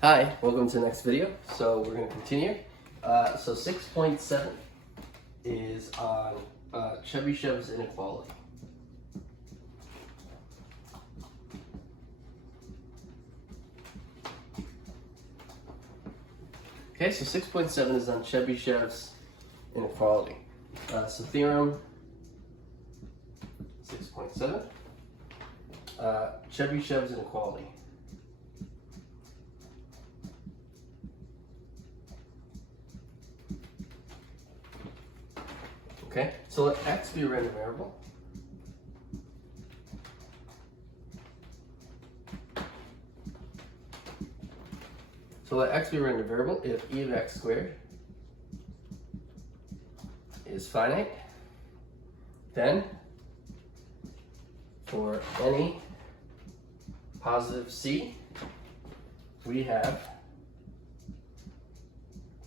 Hi, welcome to the next video. So we're going to continue. So 6.7 is on Chebyshev's inequality. Okay, so 6.7 is on Chebyshev's inequality. So theorem 6.7, Chebyshev's inequality. Okay, so let x be a random variable. So let x be a random variable if e of x squared is finite, then for any positive c, we have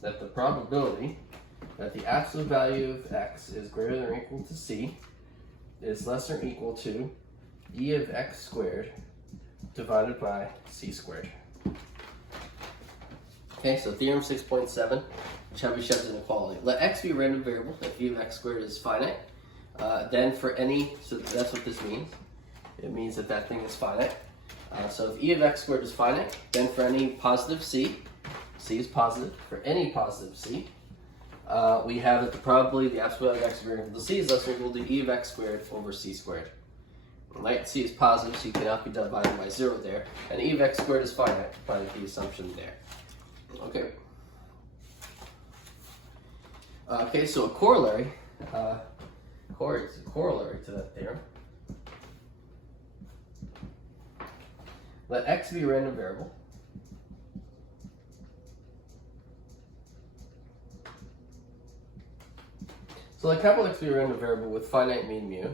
that the probability that the absolute value of x is greater than or equal to c is less than or equal to e of x squared divided by c squared. Okay, so theorem 6.7, Chebyshev's inequality. Let x be a random variable if e of x squared is finite. Then for any, so that's what this means. It means that that thing is finite. So if e of x squared is finite, then for any positive c is positive, for any positive c, we have that the probability the absolute value of x is greater than or equal to c is less than or equal to e of x squared over c squared. Right, c is positive, so you cannot be divided by 0 there. And e of x squared is finite by the assumption there. Okay. Okay, so a corollary, corollary to that theorem. Let x be a random variable. So let capital X be a random variable with finite mean mu.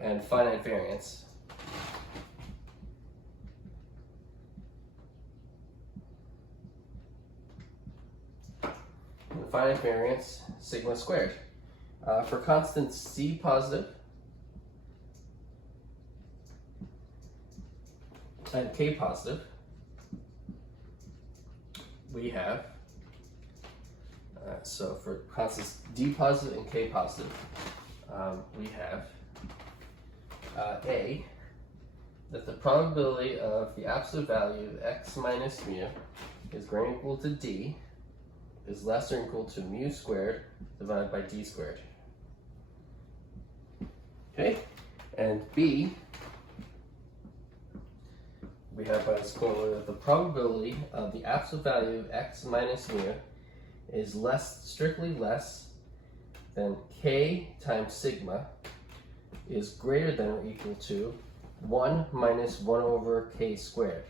And finite variance. And finite variance sigma squared. For constants c positive and k positive, we have, so for constants d positive and k positive, we have A, that the probability of the absolute value of x minus mu is greater than or equal to d is less than or equal to mu squared divided by d squared. Okay, and B, we have by this corollary that the probability of the absolute value of x minus mu is strictly less than k times sigma is greater than or equal to 1 minus 1 over k squared.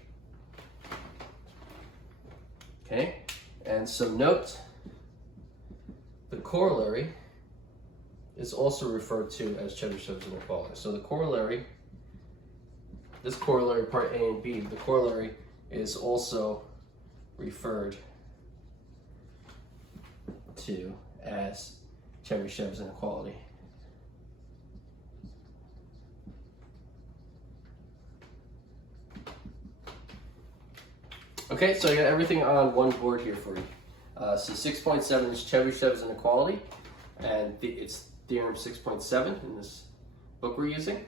Okay, and so note the corollary is also referred to as Chebyshev's inequality. So the corollary, this corollary, part A and B, the corollary is also referred to as Chebyshev's inequality. Okay, so I got everything on one board here for you. So 6.7 is Chebyshev's inequality, and it's theorem 6.7 in this book we're using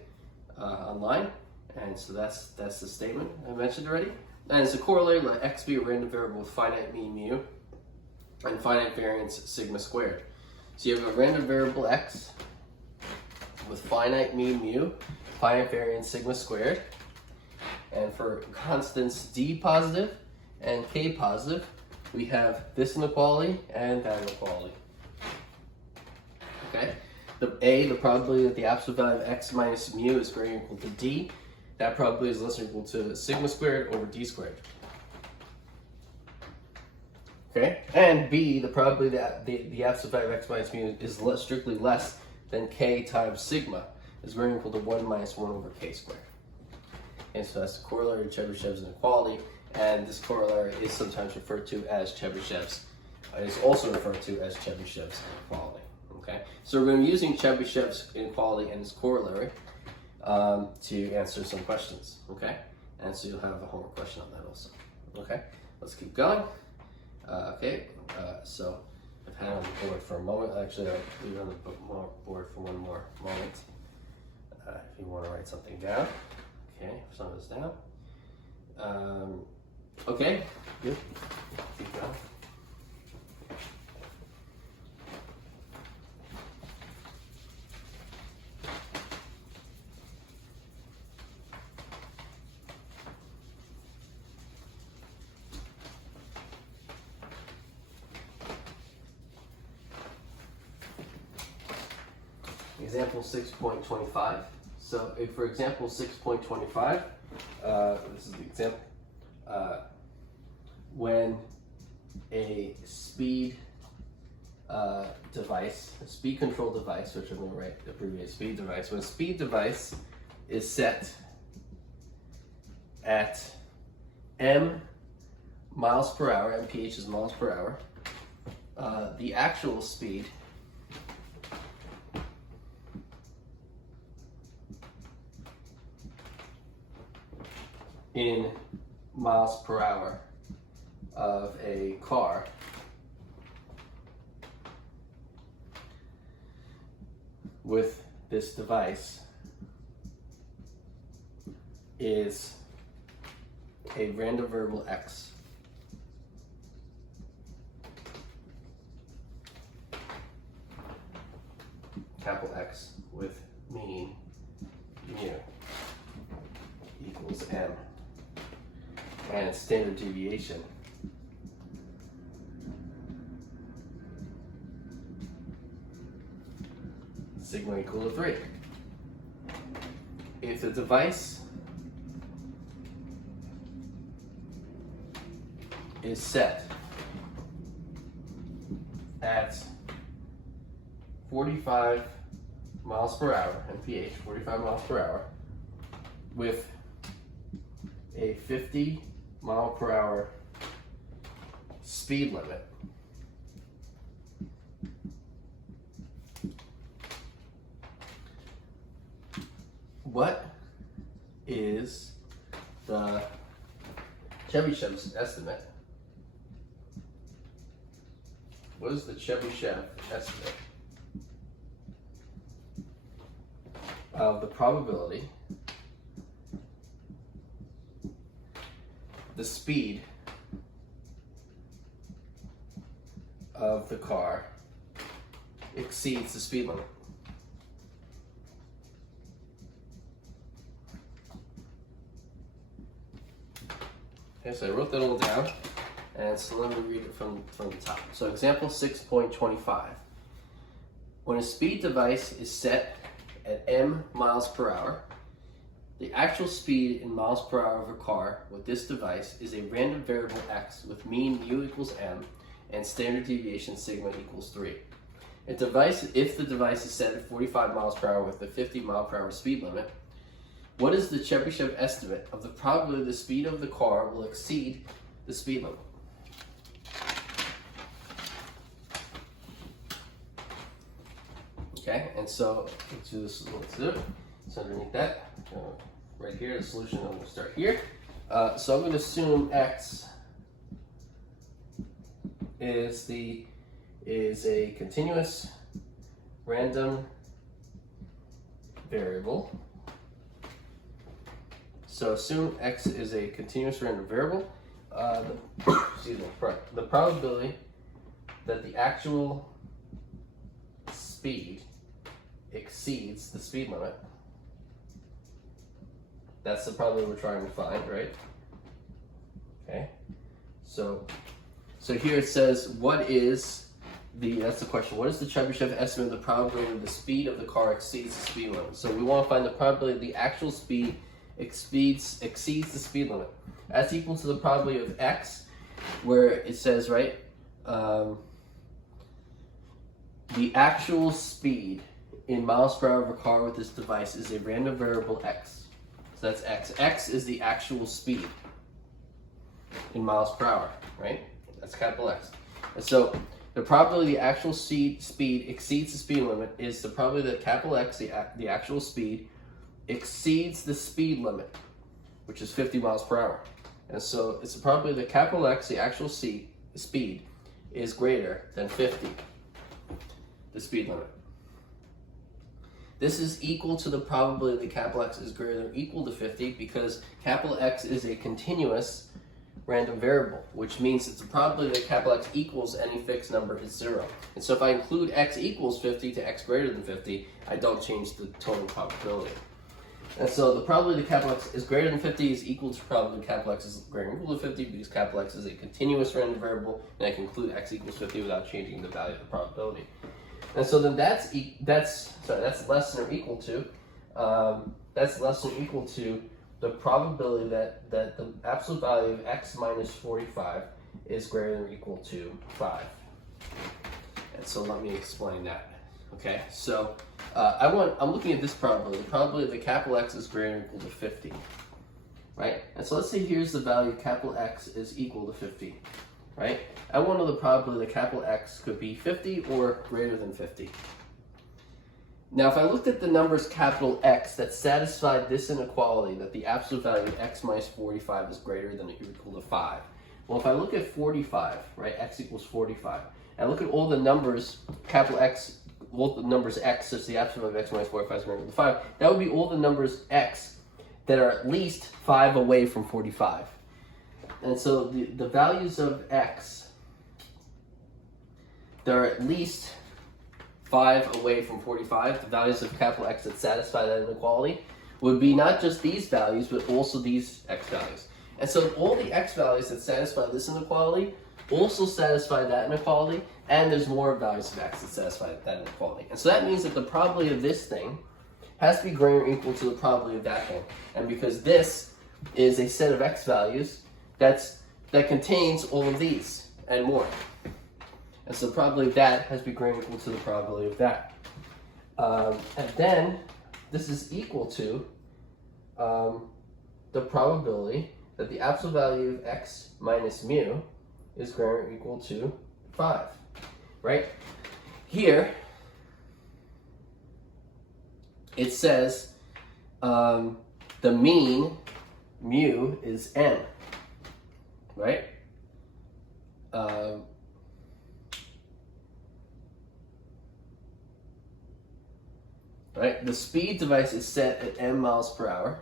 online. And so that's the statement I mentioned already. And as a corollary, let x be a random variable with finite mean mu and finite variance sigma squared. So you have a random variable x with finite mean mu, finite variance sigma squared. And for constants d positive and k positive, we have this inequality and that inequality. Okay? The probability that the absolute value of x minus mu is greater than or equal to d, that probability is less than or equal to sigma squared over d squared. Okay? And B, the probability that the absolute value of x minus mu is strictly less than k times sigma is greater than or equal to 1 minus 1 over k squared. And so that's the corollary of Chebyshev's inequality, and this corollary is sometimes referred to as Chebyshev's, is also referred to as Chebyshev's inequality. Okay, so we're going to be using Chebyshev's inequality and its corollary to answer some questions, okay? And so you'll have a homework question on that also, okay? Let's keep going. So I've had it on the board for a moment. Actually, I'll leave it on the board for one more moment. If you want to write something down. Okay, some of this down. Okay, good. Keep going. Example 6.25. So if for example 6.25, this is the example, when a speed device, a speed control device, which I'm going to write abbreviate speed device, when a speed device is set at m miles per hour, mph is miles per hour, the actual speed in miles per hour of a car with this device is a random variable x. Capital X with mean mu equals m. And standard deviation sigma equal to 3. If the device is set at 45 miles per hour, mph, 45 miles per hour, with a 50 mile per hour speed limit, what is the Chebyshev's estimate? What is the Chebyshev estimate of the probability the speed of the car exceeds the speed limit? Okay, so I wrote that all down, and so let me read it from the top. So example 6.25. When a speed device is set at m miles per hour, the actual speed in miles per hour of a car with this device is a random variable x with mean mu equals m and standard deviation sigma equals 3. If the device is set at 45 miles per hour with a 50 mile per hour speed limit, what is the Chebyshev estimate of the probability the speed of the car will exceed the speed limit? Okay, and so let's do this. Let's do it. So underneath that, right here, the solution. I'm going to start here. So I'm going to assume x is a continuous random variable. So assume x is a continuous random variable. The probability that the actual speed exceeds the speed limit. That's the probability we're trying to find, right? Okay. So here it says, that's the question. What is the Chebyshev estimate of the probability that the speed of the car exceeds the speed limit? So we want to find the probability the actual speed exceeds the speed limit. That's equal to the probability of x, where it says, right, the actual speed in miles per hour of a car with this device is a random variable x. So that's x. X is the actual speed in miles per hour, right? That's capital X. And so the probability the actual speed exceeds the speed limit is the probability that capital X, the actual speed, exceeds the speed limit, which is 50 miles per hour. And so it's the probability that capital X, the actual speed, is greater than 50, the speed limit. This is equal to the probability that capital X is greater than or equal to 50 because capital X is a continuous random variable, which means that the probability that capital X equals any fixed number is 0. And so if I include X equals 50 to X greater than 50, I don't change the total probability. And so the probability that capital X is greater than 50 is equal to the probability that capital X is greater than or equal to 50 because capital X is a continuous random variable, and I can include X equals 50 without changing the value of the probability. And so then that's less than or equal to the probability that the absolute value of X minus 45 is greater than or equal to 5. And so let me explain that. Okay, so I'm looking at this probability, the probability that capital X is greater than or equal to 50, right? And so let's say here's the value capital X is equal to 50, right? I want to know the probability that capital X could be 50 or greater than 50. Now, if I looked at the numbers capital X that satisfied this inequality, that the absolute value of X minus 45 is greater than or equal to 5. Well, if I look at 45, right, X equals 45, and I look at all the numbers, capital X, all the numbers X, such the absolute value of X minus 45 is greater than 5, that would be all the numbers X that are at least 5 away from 45. And so the values of X that are at least 5 away from 45, the values of capital X that satisfy that inequality, would be not just these values, but also these X values. And so all the X values that satisfy this inequality also satisfy that inequality, and there's more values of X that satisfy that inequality. And so that means that the probability of this thing has to be greater or equal to the probability of that thing. And because this is a set of X values that contains all of these and more. And so the probability of that has to be greater or equal to the probability of that. And then this is equal to the probability that the absolute value of X minus mu is greater or equal to 5, right? Here, it says the mean mu is n, right? Right? The speed device is set at m miles per hour.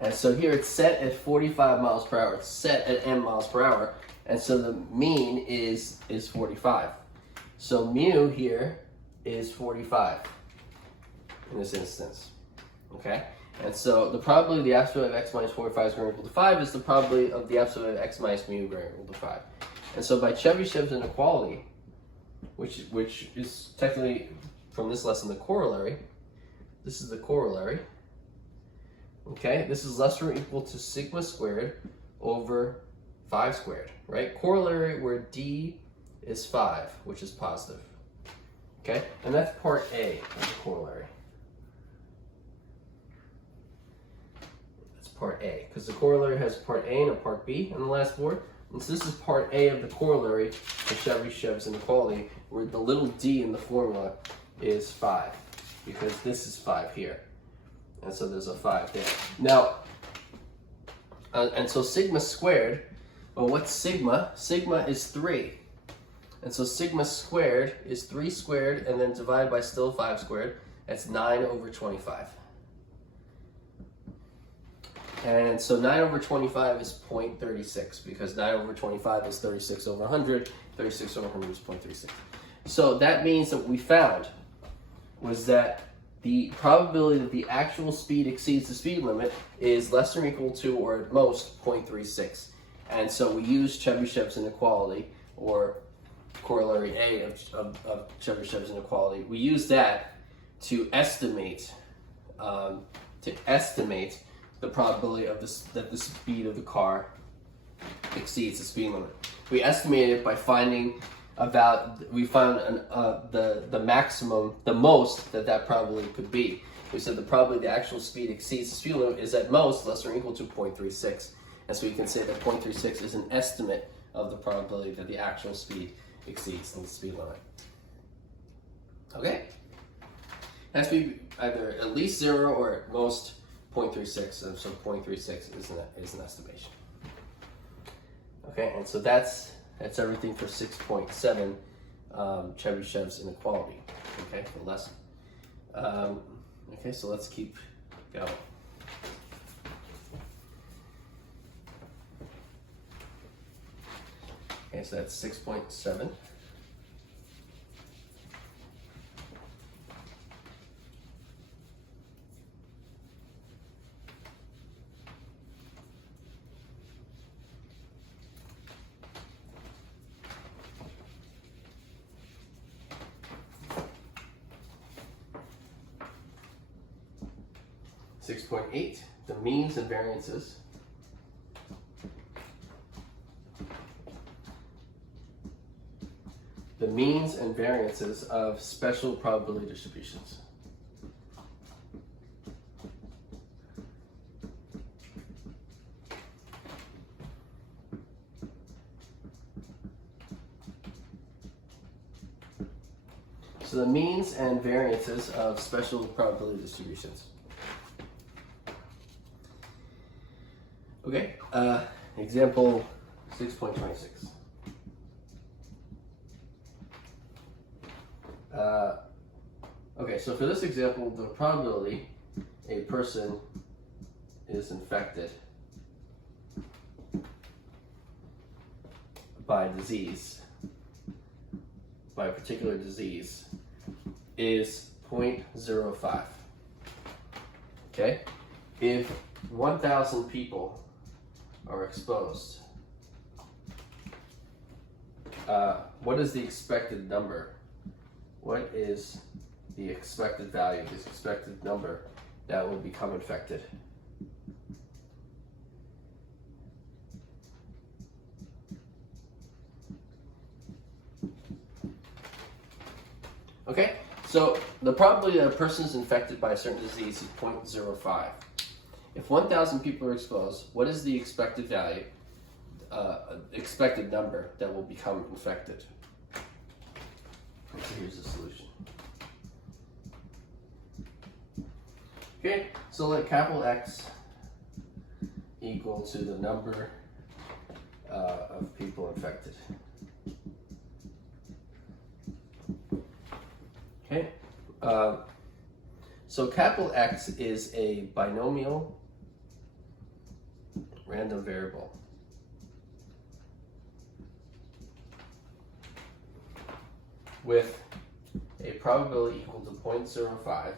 And so here it's set at 45 miles per hour. It's set at m miles per hour. And so the mean is 45. So mu here is 45 in this instance. Okay? And so the probability of the absolute value of X minus 45 is greater or equal to 5 is the probability of the absolute value of X minus mu greater or equal to 5. And so by Chebyshev's inequality, which is technically, from this lesson, the corollary. This is the corollary. Okay, this is less than or equal to sigma squared over 5 squared, right? Corollary where D is 5, which is positive. Okay, and that's part A of the corollary. That's part A, because the corollary has part A and a part B on the last board. And so this is part A of the corollary of Chebyshev's inequality, where the little d in the formula is 5, because this is 5 here. And so there's a 5 there. Now, and so sigma squared, well, what's sigma? Sigma is 3. And so sigma squared is 3 squared, and then divided by still 5 squared. That's 9 over 25. And so 9 over 25 is 0.36, because 9 over 25 is 36 over 100. 36 over 100 is 0.36. So that means that what we found was that the probability that the actual speed exceeds the speed limit is less than or equal to, or at most, 0.36. And so we use Chebyshev's inequality, or corollary A of Chebyshev's inequality. We use that to estimate the probability of that the speed of the car exceeds the speed limit. We estimated it by finding we found the maximum, the most that probability could be. We said the probability the actual speed exceeds the speed limit is at most less than or equal to 0.36. And so we can say that 0.36 is an estimate of the probability that the actual speed exceeds the speed limit. Okay? It has to be either at least 0 or at most 0.36. So 0.36 is an estimation. Okay, and so that's everything for 6.7 Chebyshev's inequality. Okay, for the lesson. Okay, so let's keep going. Okay, so that's 6.7. .8, the means and variances of special probability distributions. So the means and variances of special probability distributions. Okay, example 6.26. Okay, so for this example, the probability a person is infected by a particular disease, is 0.05. Okay, if 1,000 people are exposed, what is the expected number? What is the expected value, this expected number that will become infected? Okay, so the probability that a person is infected by a certain disease is 0.05. If 1,000 people are exposed, what is the expected value, expected number that will become infected? So here's the solution. Okay, so let capital X equal to the number of people infected. Okay, so capital X is a binomial random variable with a probability equal to 0.05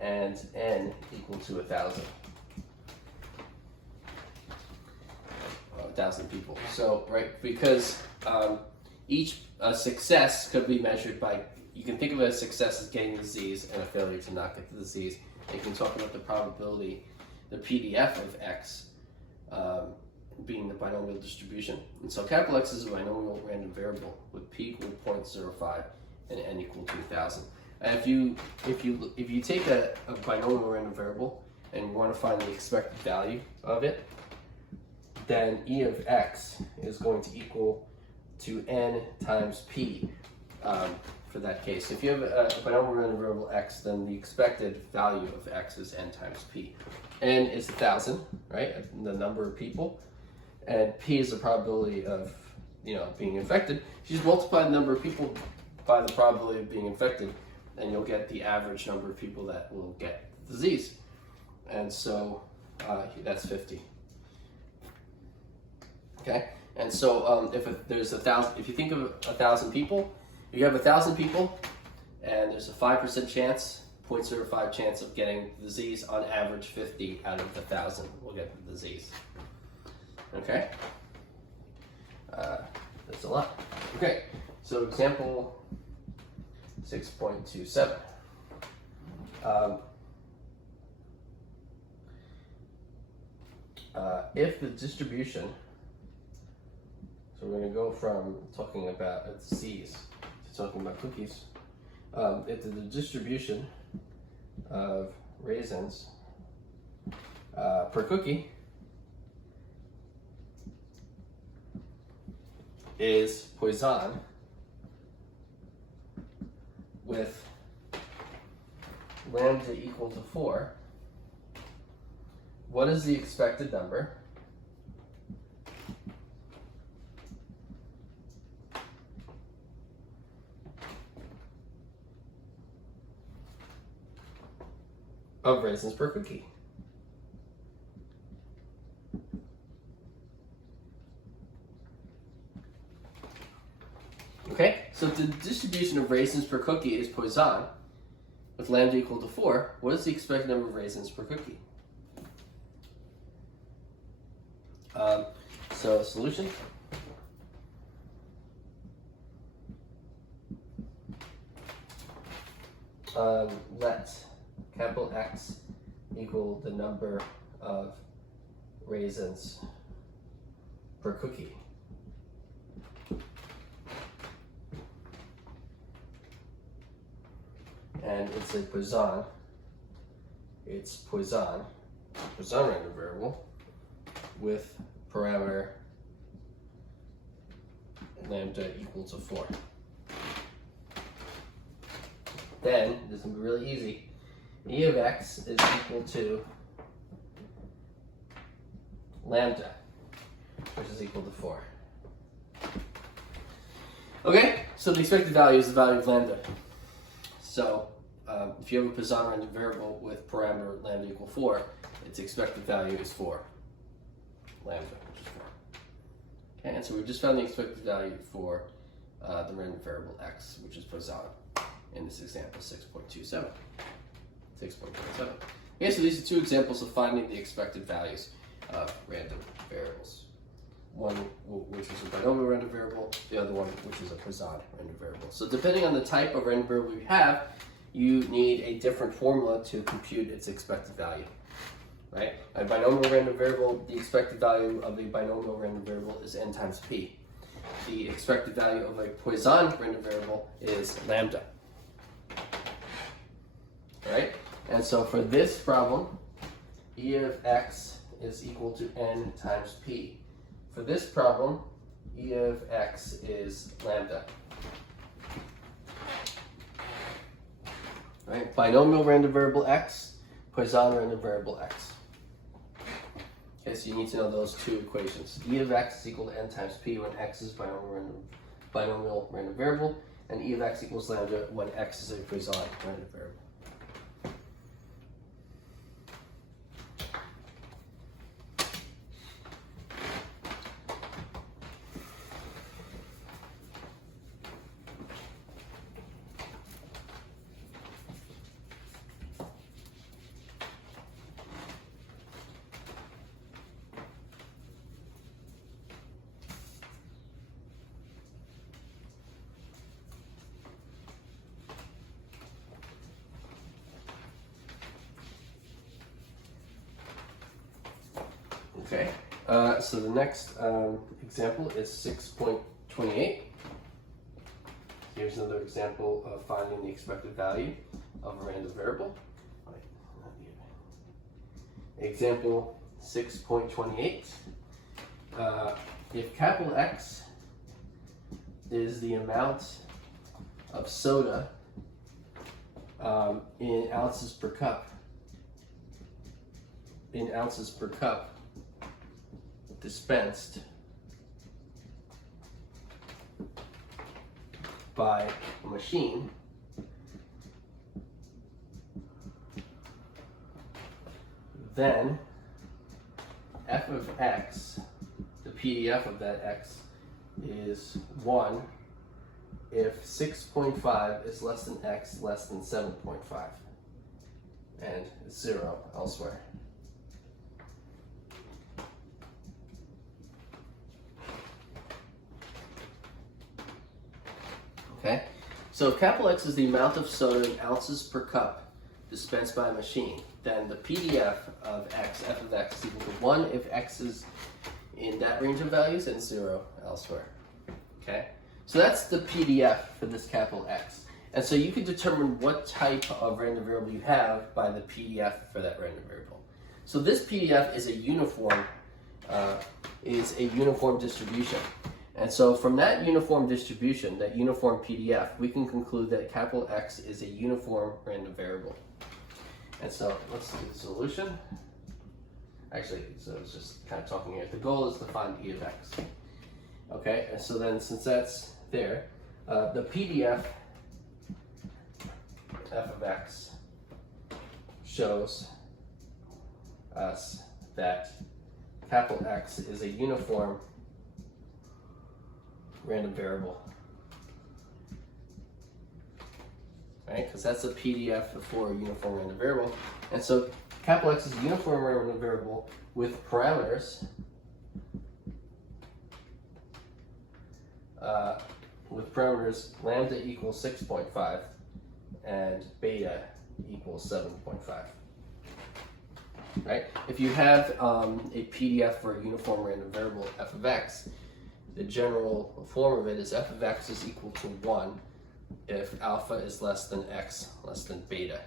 and n equal to 1,000. 1,000 people. So, right, because each success could be measured by, you can think of it as success as getting the disease and a failure to not get the disease. You can talk about the probability, the PDF of X being the binomial distribution. And so capital X is a binomial random variable with P equal to 0.05 and n equal to 1,000. And if you take a binomial random variable and you want to find the expected value of it, then E of X is going to equal to n times P for that case. If you have a binomial random variable X, then the expected value of X is n times P. N is 1,000, right? The number of people, and P is the probability of being infected. If you just multiply the number of people by the probability of being infected, and you'll get the average number of people that will get the disease. And so that's 50. Okay, and so if there's 1,000, if you think of 1,000 people, you have 1,000 people, and there's a 5% chance, 0.05 chance of getting the disease. On average, 50 out of 1,000 will get the disease. Okay, that's a lot. Okay, so example 6.27. If the distribution, so we're going to go from talking about disease to talking about cookies. If the distribution of raisins per cookie is Poisson with lambda equal to 4, what is the expected number of raisins per cookie? Okay, so if the distribution of raisins per cookie is Poisson, with lambda equal to 4, what is the expected number of raisins per cookie? So solution. Let capital X equal the number of raisins per cookie. And it's a Poisson. It's Poisson random variable with parameter lambda equal to 4. Then, this will be really easy. E of x is equal to lambda, which is equal to 4. Okay, so the expected value is the value of lambda. So, if you have a Poisson random variable with parameter lambda equal 4, its expected value is 4. Lambda, which is 4. Okay, and so we just found the expected value for the random variable x, which is Poisson, in this example, 6.27. 6.27. Okay, so these are two examples of finding the expected values of random variables. One which is a binomial random variable, the other one which is a Poisson random variable. So depending on the type of random variable you have, you need a different formula to compute its expected value. Right? A binomial random variable, the expected value of a binomial random variable is n times p. The expected value of a Poisson random variable is lambda. Right? And so for this problem, E of x is equal to n times p. For this problem, E of x is lambda. Right? Binomial random variable x, Poisson random variable x. Okay, so you need to know those two equations. E of x is equal to n times p when x is binomial random variable, and E of x equals lambda when x is a Poisson random variable. Okay, so the next example is 6.28. Here's another example of finding the expected value of a random variable. Example 6.28. If capital X is the amount of soda in ounces per cup, dispensed by a machine, then f of x, the PDF of that x, is 1 if 6.5 is less than x less than 7.5, and 0 elsewhere. Okay, so if capital X is the amount of soda in ounces per cup dispensed by a machine, then the PDF of x, f of x, is equal to 1 if x is in that range of values and 0 elsewhere. Okay, so that's the PDF for this capital X. And so you can determine what type of random variable you have by the PDF for that random variable. So this PDF is a uniform distribution. And so from that uniform distribution, that uniform PDF, we can conclude that capital X is a uniform random variable. And so let's do the solution. Actually, so I was just kind of talking here. The goal is to find e of x. Okay, and so then since that's there, the PDF f of x shows us that capital X is a uniform random variable. Right? Because that's a PDF for a uniform random variable. And so capital X is a uniform random variable with parameters lambda equals 6.5 and beta equals 7.5. Right? If you have a PDF for a uniform random variable f of x, the general form of it is f of x is equal to 1 if alpha is less than x less than beta.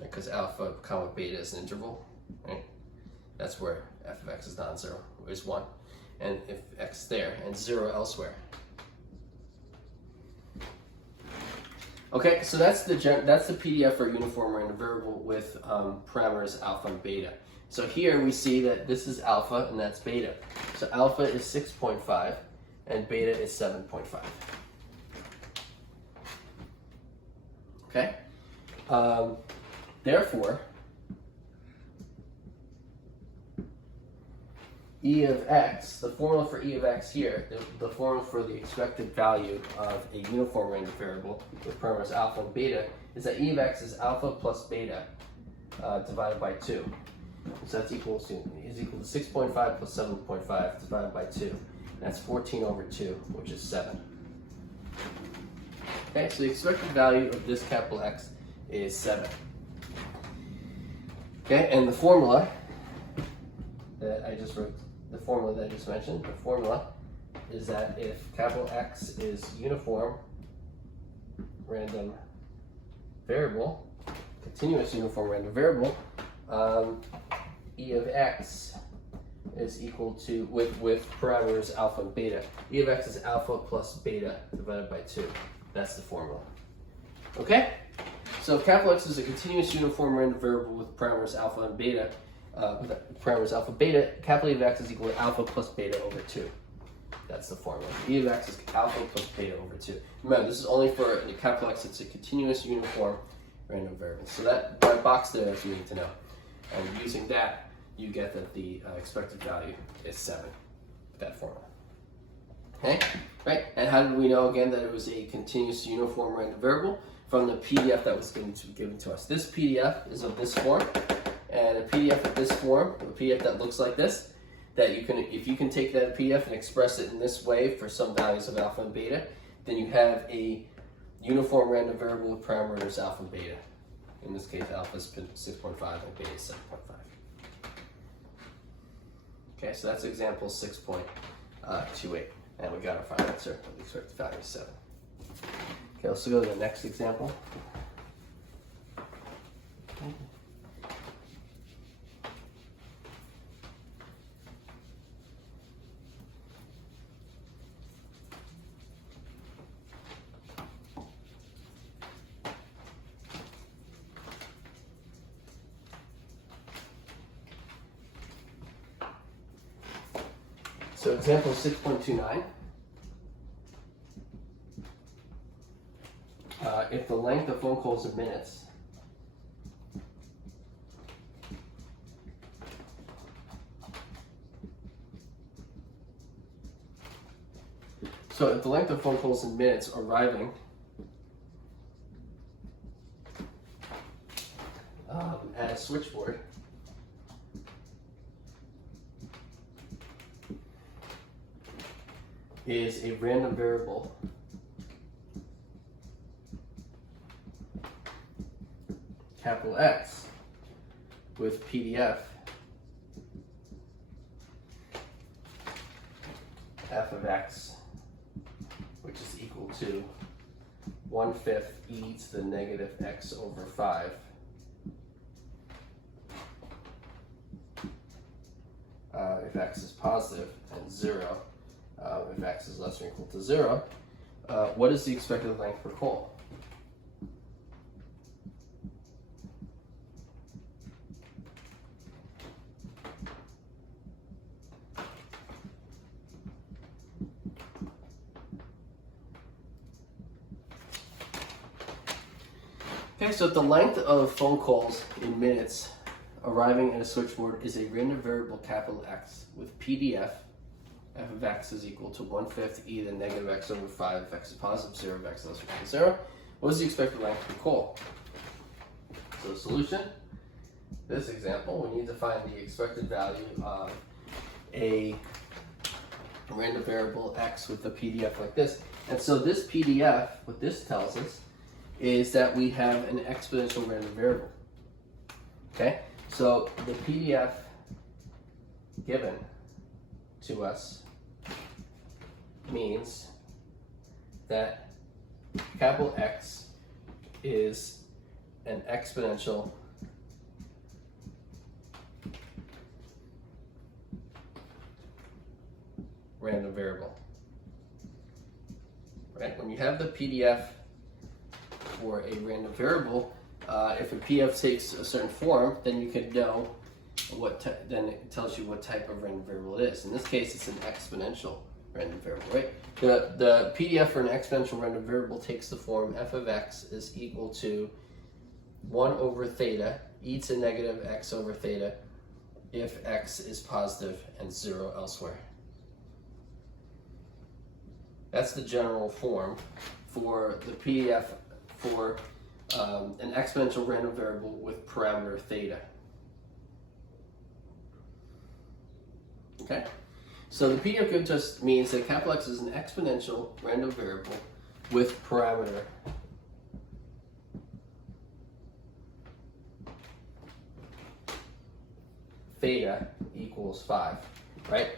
Because alpha comma beta is an interval, right? That's where f of x is non-zero, is 1. And if x there and 0 elsewhere. Okay, so that's the PDF for a uniform random variable with parameters alpha and beta. So here we see that this is alpha and that's beta. So alpha is 6.5 and beta is 7.5. Okay? Therefore, e of x, the formula for e of x here, the formula for the expected value of a uniform random variable with parameters alpha and beta, is that e of x is alpha plus beta divided by 2. So that's equal to 6.5 plus 7.5 divided by 2. That's 14 over 2, which is 7. Okay, so the expected value of this capital X is 7. Okay, and the formula that I just wrote, the formula that I just mentioned, the formula is that if capital X is uniform random variable, continuous uniform random variable, e of x is equal to, with parameters alpha and beta, e of x is alpha plus beta divided by 2. That's the formula. Okay? So if capital X is a continuous uniform random variable with parameters alpha and beta, capital E of x is equal to alpha plus beta over 2. That's the formula. E of x is alpha plus beta over 2. Remember, this is only for capital X, it's a continuous uniform random variable. So that box there is what you need to know. And using that, you get that the expected value is 7, that formula. Okay, right? And how did we know again that it was a continuous uniform random variable? From the PDF that was given to us. This PDF is of this form, and a PDF of this form, a PDF that looks like this, that you can, if you can take that PDF and express it in this way for some values of alpha and beta, then you have a uniform random variable with parameters alpha and beta. In this case, alpha is 6.5 and beta is 7.5. Okay, so that's example 6.28. And we got our final answer. The expected value is 7. Okay, let's go to the next example. So example 6.29. If the length of phone calls in minutes arriving at a switchboard is a random variable capital X with PDF f of x, which is equal to 1/5 e to the negative x over 5 if x is positive, and 0 if x is less than or equal to 0. What is the expected length per call? Okay, so if the length of phone calls in minutes arriving at a switchboard is a random variable capital X with PDF, f of x is equal to 1/5 e to the negative x over 5 if x is positive 0 if x is less or equal to 0. What is the expected length of the call? So solution, this example, we need to find the expected value of a random variable x with a PDF like this. And so this PDF, what this tells us, is that we have an exponential random variable. Okay, so the PDF given to us means that capital X is an exponential random variable. Right? When you have the PDF for a random variable, if a PDF takes a certain form, then you can know then it tells you what type of random variable it is. In this case, it's an exponential random variable, right? The PDF for an exponential random variable takes the form f of x is equal to 1 over theta e to negative x over theta if x is positive and 0 elsewhere. That's the general form for the PDF for an exponential random variable with parameter theta. Okay, so the PDF given just means that capital X is an exponential random variable with parameter theta equals 5, right?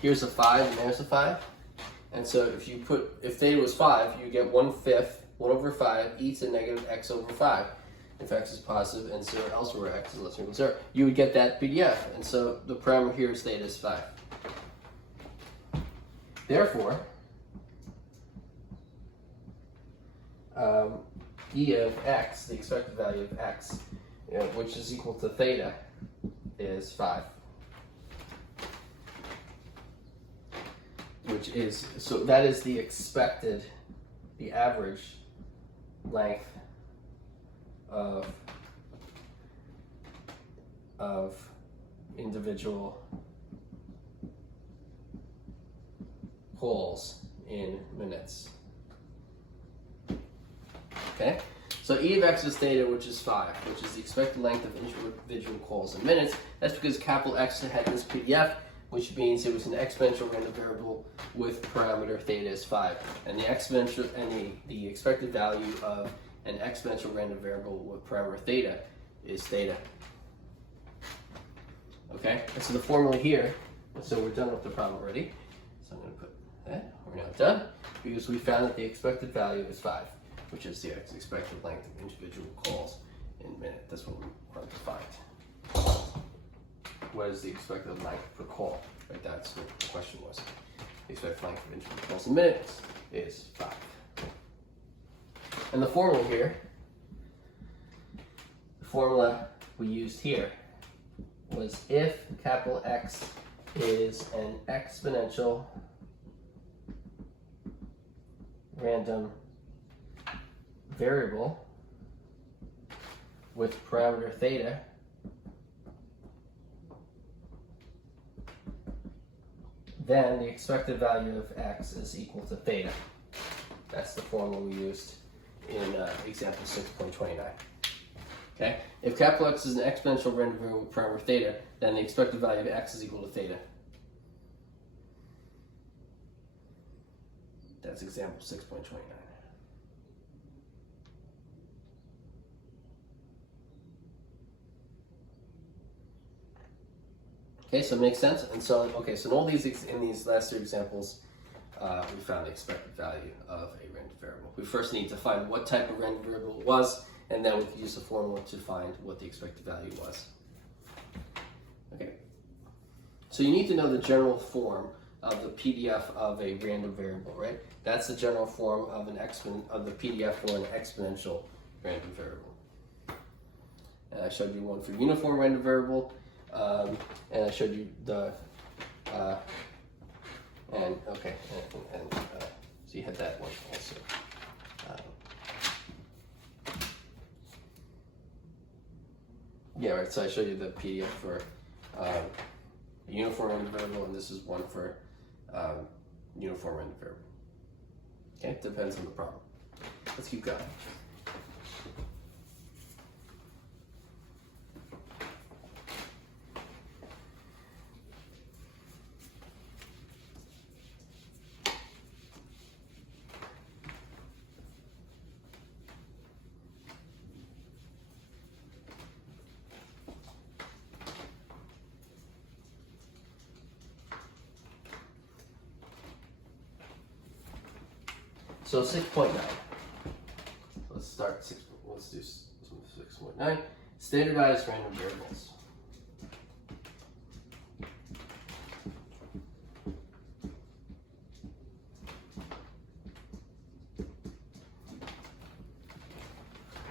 Here's a 5 and there's a 5. And so if theta was 5, you get 1/5, 1 over 5, e to negative x over 5. If x is positive and 0 elsewhere, x is less than or equal to 0. You would get that PDF. And so the parameter here is theta is 5. Therefore, e of x, the expected value of x, which is equal to theta, is 5. So that is the expected, the average length of individual calls in minutes. Okay, so e of x is theta, which is 5, which is the expected length of individual calls in minutes. That's because capital X had this PDF, which means it was an exponential random variable with parameter theta is 5. And the exponential and the expected value of an exponential random variable with parameter theta is theta. Okay, and so the formula here, so we're done with the problem already. So I'm going to put that, we're now done, because we found that the expected value is 5, which is the expected length of individual calls in a minute. That's what we want to find. What is the expected length per call? Right, that's what the question was. The expected length of individual calls in minutes is 5. And the formula here, the formula we used here was if capital X is an exponential random variable with parameter theta, then the expected value of x is equal to theta. That's the formula we used in example 6.29. Okay? If capital X is an exponential random variable with parameter theta, then the expected value of x is equal to theta. That's example 6.29. Okay, so it makes sense. And so, okay, so in all these, in these last 3 examples, we found the expected value of a random variable. We first need to find what type of random variable it was, and then we can use the formula to find what the expected value was. Okay, so you need to know the general form of the PDF of a random variable, right? That's the general form of of the PDF for an exponential random variable. And I showed you one for uniform random variable. And I showed you the, so you had that one also. Yeah, right. So I showed you the PDF for a uniform random variable, and this is one for uniform random variable. Okay, depends on the problem. Let's keep going. So 6.9. Let's start let's do 6.9. Standardized random variables.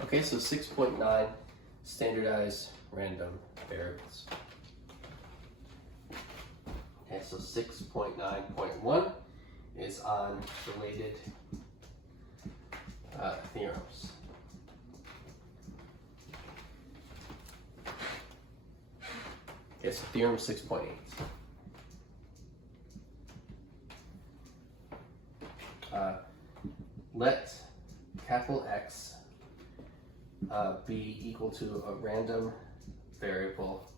Okay, so 6.9 standardized random variables. Okay, so 6.9.1 is on related theorems. Okay, so theorem 6.8. Let capital X be equal to a random variable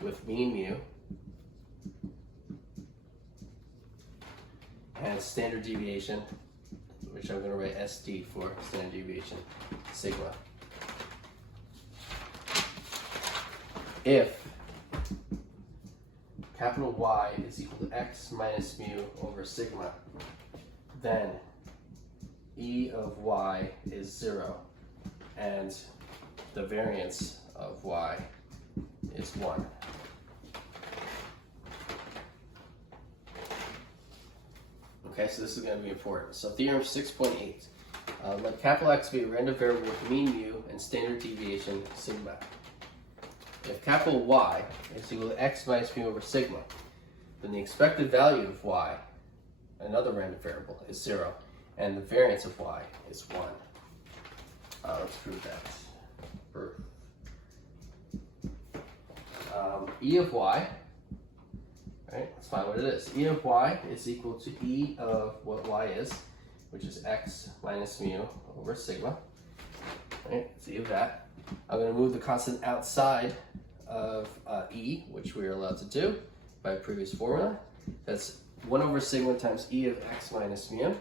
with mean mu and standard deviation, which I'm going to write SD for standard deviation, sigma. If capital Y is equal to X minus mu over sigma, then E of Y is 0, and the variance of Y is 1. Okay, so this is going to be important. So theorem 6.8. Let capital X be a random variable with mean mu and standard deviation sigma. If capital Y is equal to X minus mu over sigma, then the expected value of Y, another random variable, is 0, and the variance of Y is 1. Let's prove that. E of Y, right, let's find what it is. E of Y is equal to E of what Y is, which is X minus mu over sigma. Right, it's E of that. I'm going to move the constant outside of E, which we are allowed to do by a previous formula. That's 1 over sigma times E of X minus mu.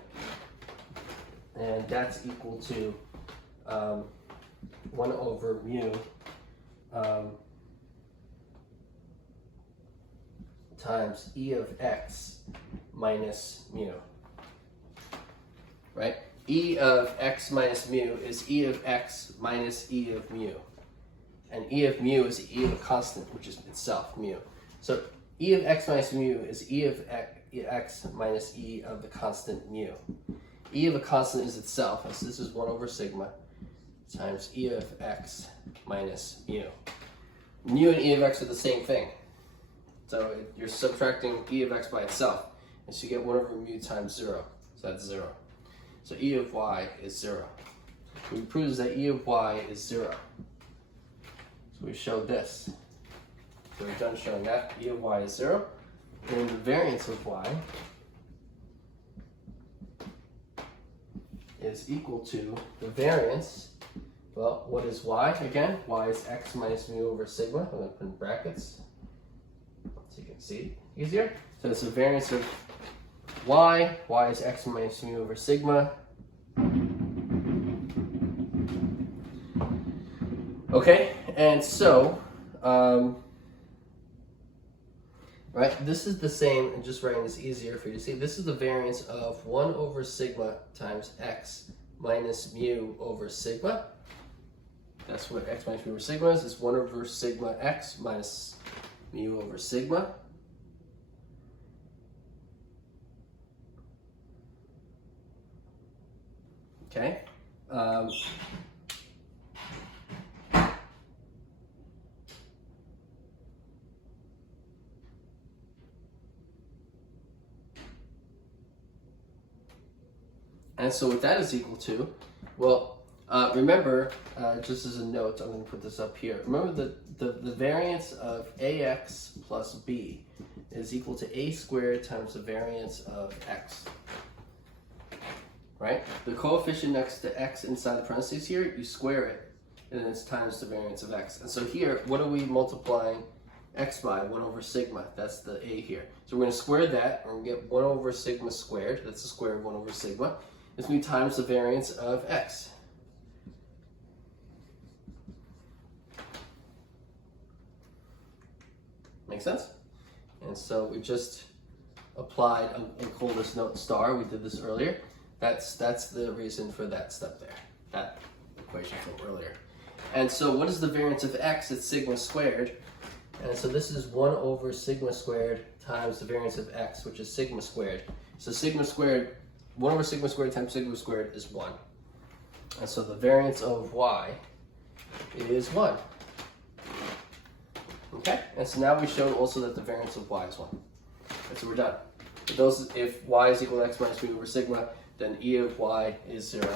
And that's equal to 1 over mu times E of X minus mu. Right? E of X minus mu is E of X minus E of mu. And E of mu is E of a constant, which is itself mu. So E of X minus mu is E of X minus E of the constant mu. E of a constant is itself, so this is 1 over sigma times E of X minus mu. Mu and E of X are the same thing. So you're subtracting E of X by itself, and so you get 1 over mu times 0. So that's 0. So E of Y is 0. We proved that E of Y is 0. So we showed this. So we're done showing that. E of Y is 0. And the variance of Y is equal to the variance. Well, what is Y again? Y is X minus mu over sigma. I'm going to put in brackets so you can see easier. So it's the variance of Y. Y is X minus mu over sigma. Okay, and so, right, this is the same, and just writing this easier for you to see. This is the variance of 1 over sigma times X minus mu over sigma. That's what X minus mu over sigma is. It's 1 over sigma X minus mu over sigma. Okay. And so what that is equal to, well, Remember, just as a note, I'm going to put this up here. Remember the variance of ax plus b is equal to a squared times the variance of x. Right? The coefficient next to x inside the parentheses here, you square it, and then it's times the variance of x. And so here, what are we multiplying x by? 1 over sigma. That's the a here. So we're going to square that, and we're going to get 1 over sigma squared. That's the square of 1 over sigma. It's going to be times the variance of x. Make sense? And so we just applied, I'll call this note star, we did this earlier. That's the reason for that step there, that equation from earlier. And so what is the variance of x? It's sigma squared. And so this is 1 over sigma squared times the variance of x, which is sigma squared. So sigma squared, 1 over sigma squared times sigma squared is 1. And so the variance of y is 1. Okay, and so now we showed also that the variance of y is 1. And so we're done. If y is equal to x minus mu over sigma, then e of y is 0,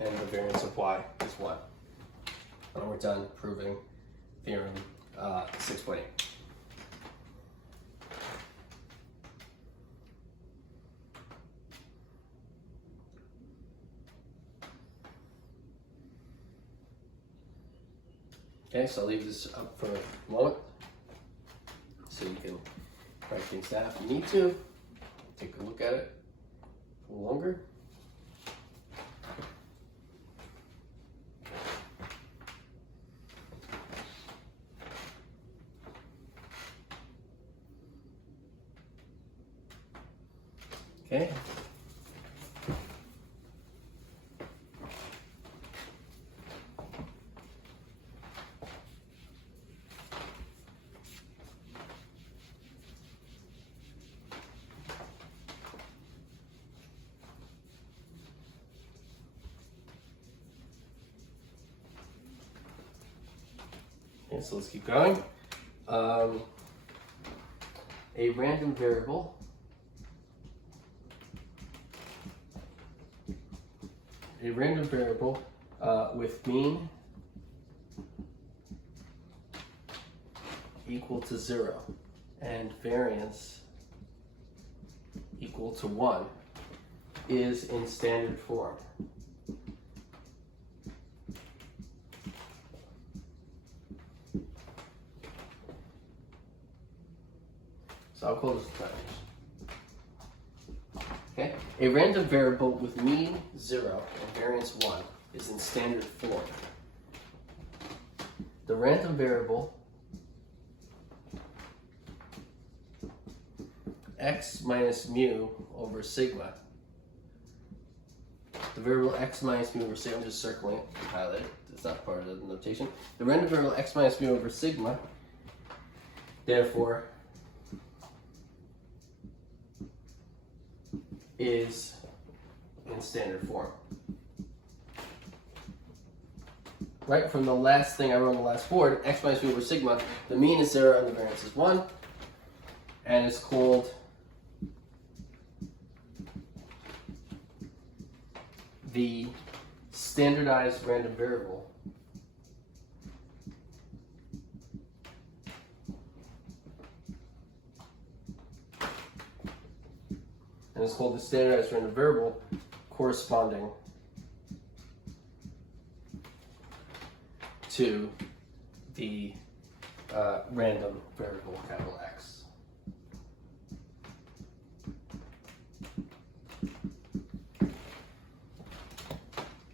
and the variance of y is 1. And we're done proving theorem 6.8. Okay, so I'll leave this up for a moment so you can write things down if you need to. Take a look at it a little longer. Okay. Okay, so let's keep going. A random variable with mean equal to 0 and variance equal to 1 is in standard form. So I'll call this letters. Okay? A random variable with mean 0 and variance 1 is in standard form. The random variable x minus mu over sigma. The variable x minus mu over sigma, I'm just circling it, highlight it, it's not part of the notation. The random variable x minus mu over sigma, therefore, is in standard form. Right, from the last thing I wrote on the last board, x minus mu over sigma, the mean is 0 and the variance is 1, and it's called the standardized random variable. And it's called the standardized random variable corresponding to the random variable capital X.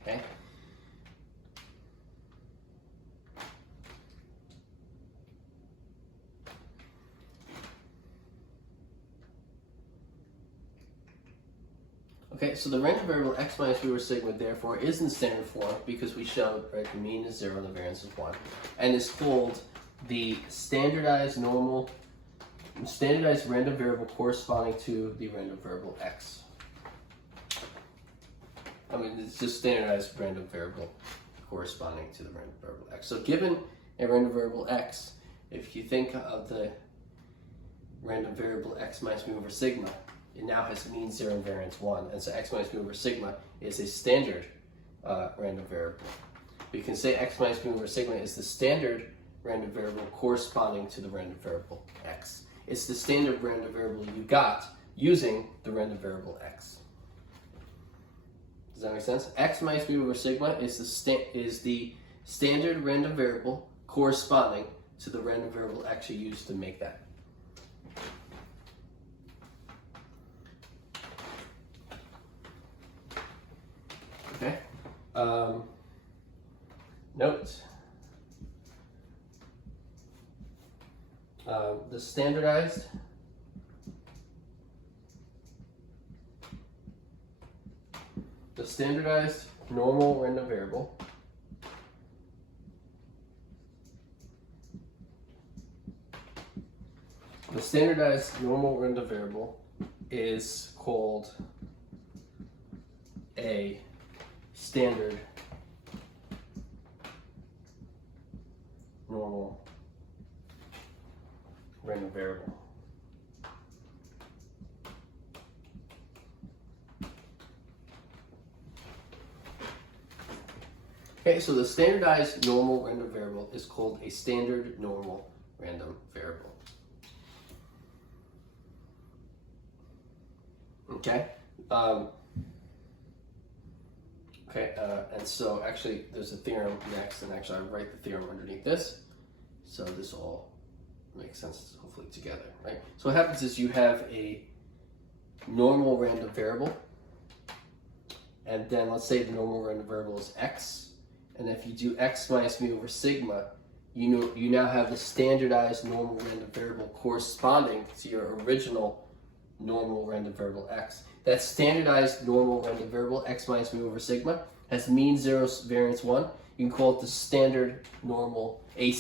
Okay. Okay, so the random variable x minus mu over sigma therefore is in standard form because we showed, right, the mean is 0 and the variance is 1, and is called the standardized random variable corresponding to the random variable x. I mean, it's just standardized random variable corresponding to the random variable x. So given a random variable x, if you think of the random variable x minus mu over sigma, it now has mean 0 and variance 1, and so x minus mu over sigma is a standard random variable. We can say x minus mu over sigma is the standard random variable corresponding to the random variable x. It's the standard random variable you got using the random variable x. Does that make sense? X minus mu over sigma is the standard random variable corresponding to the random variable x you used to make that. Okay. Note. The standardized normal random variable is called a standard normal random variable. Okay, so the standardized normal random variable is called a standard normal random variable. Okay? And so actually there's a theorem next, and actually I write the theorem underneath this. So this all makes sense hopefully together, right? So what happens is you have a normal random variable, and then let's say the normal random variable is x, and if you do x minus mu over sigma, you now have the standardized normal random variable corresponding to your original normal random variable x. That standardized normal random variable x minus mu over sigma has mean 0, variance 1. You can call it the standard normal, a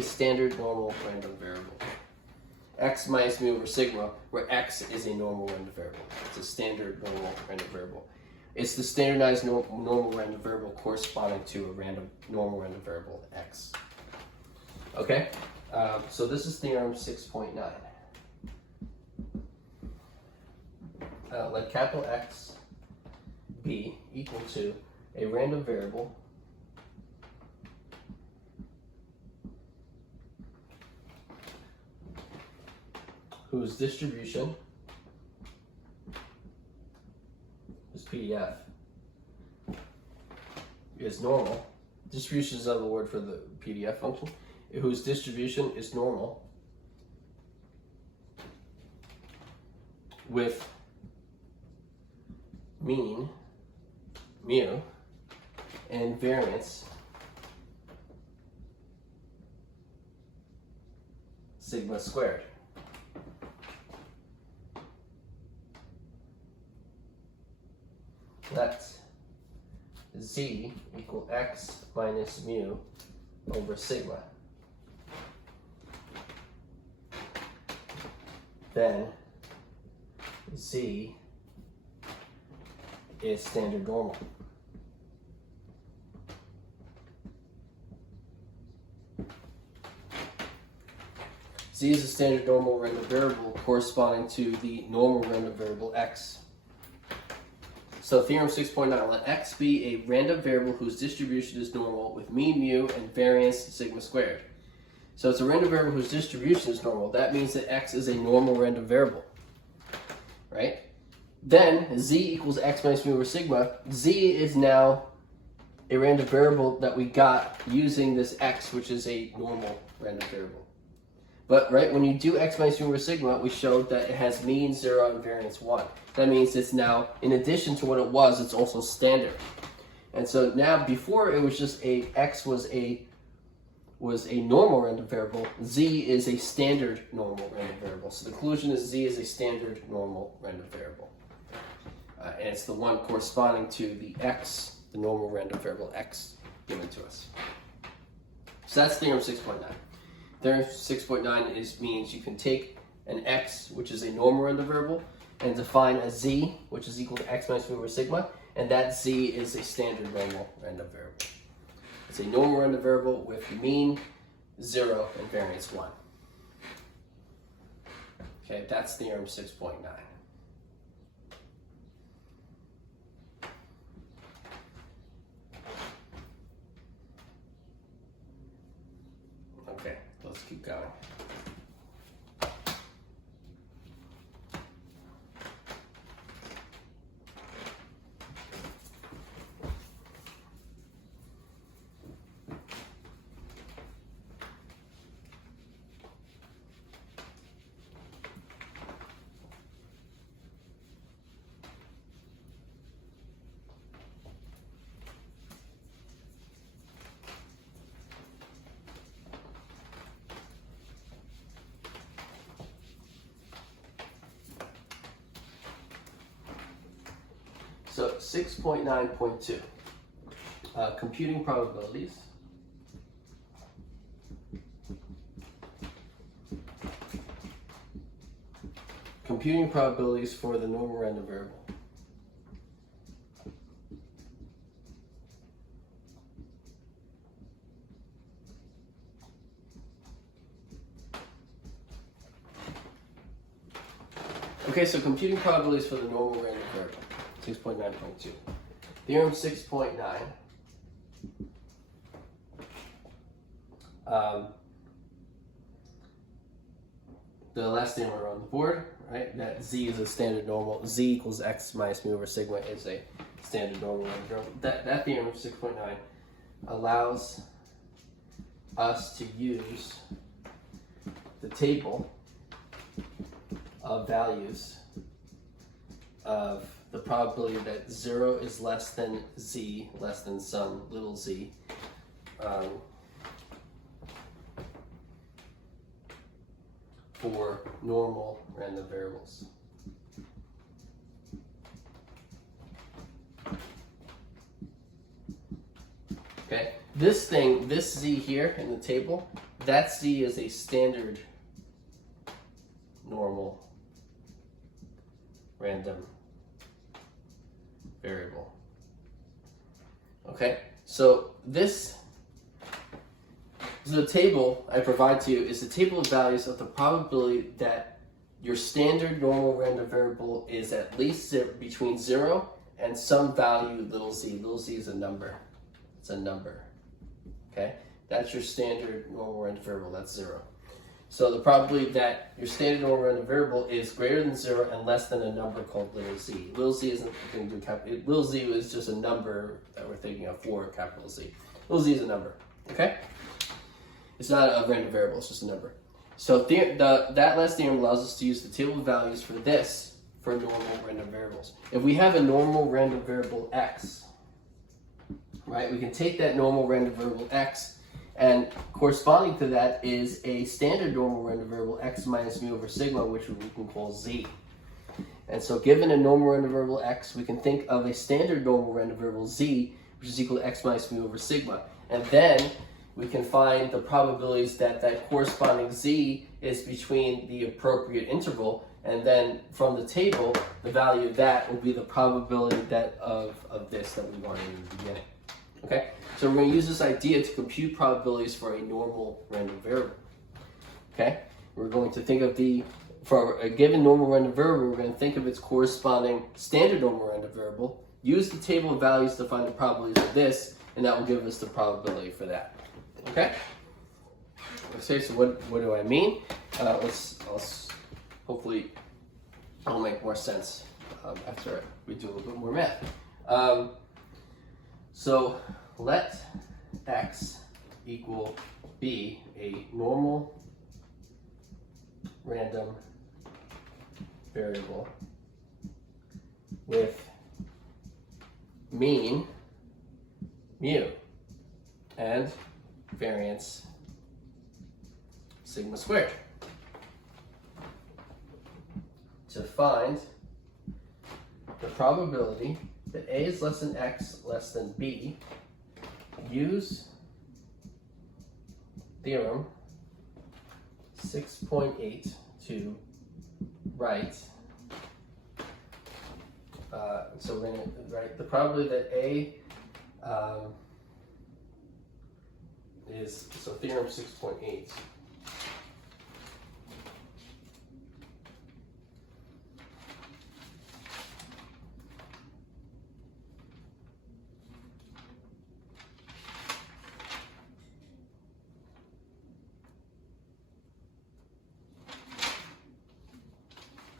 standard normal random variable. X minus mu over sigma, where x is a normal random variable. It's a standard normal random variable. It's the standardized normal random variable corresponding to a normal random variable x. Okay, so this is theorem 6.9. Let capital X be equal to a random variable whose distribution is PDF is normal. Distribution is another word for the PDF function. Whose distribution is normal with mean mu and variance sigma squared. Let z equal x minus mu over sigma. Then z is standard normal. Z is a standard normal random variable corresponding to the normal random variable x. So theorem 6.9, let x be a random variable whose distribution is normal with mean mu and variance sigma squared. So it's a random variable whose distribution is normal. That means that x is a normal random variable, right? Then z equals x minus mu over sigma. Z is now a random variable that we got using this x, which is a normal random variable. But right, when you do x minus mu over sigma, we showed that it has mean 0 and variance 1. That means it's now, in addition to what it was, it's also standard. And so now, before it was just x was a normal random variable, z is a standard normal random variable. So the conclusion is z is a standard normal random variable. And it's the one corresponding to the x, the normal random variable x given to us. So that's theorem 6.9. Theorem 6.9 means you can take an x, which is a normal random variable, and define a z, which is equal to x minus mu over sigma, and that z is a standard normal random variable. It's a normal random variable with mean 0 and variance 1. Okay, that's theorem 6.9. let's keep going. So 6.9.2, computing probabilities. Computing probabilities for the normal random variable. Okay, so computing probabilities for the normal random variable. 6.9.2. Theorem 6.9. The last theorem on the board, right? That z is a standard normal. Z equals x minus mu over sigma is a standard normal random variable. That theorem 6.9 allows us to use the table of values of the probability that 0 is less than z, less than some little z, for normal random variables. Okay, this z here in the table, that z is a standard normal random variable. Okay, so the table I provide to you is the table of values of the probability that your standard normal random variable is at least between 0 and some value little z. Little z is a number. It's a number. Okay, that's your standard normal random variable. That's 0. So the probability that your standard normal random variable is greater than 0 and less than a number called little z. Little z isn't going to do capital. Little z is just a number that we're thinking of for capital Z. Little z is a number. Okay? It's not a random variable. It's just a number. So that last theorem allows us to use the table of values for this for normal random variables. If we have a normal random variable x, right, we can take that normal random variable x, and corresponding to that is a standard normal random variable x minus mu over sigma, which we can call z. And so given a normal random variable x, we can think of a standard normal random variable z, which is equal to x minus mu over sigma. And then we can find the probabilities that that corresponding z is between the appropriate interval. And then from the table, the value of that will be the probability that of this that we wanted in the beginning. Okay, so we're going to use this idea to compute probabilities for a normal random variable. Okay, we're going to think of for a given normal random variable, we're going to think of its corresponding standard normal random variable, use the table of values to find the probabilities of this, and that will give us the probability for that. Okay, okay, so what do I mean? Hopefully it'll make more sense after we do a little bit more math. So let x equal be a normal random variable with mean mu and variance sigma squared. To find the probability that a is less than x less than b, use theorem 6.8 to write. So we're going to write the probability that a is, so theorem 6.8.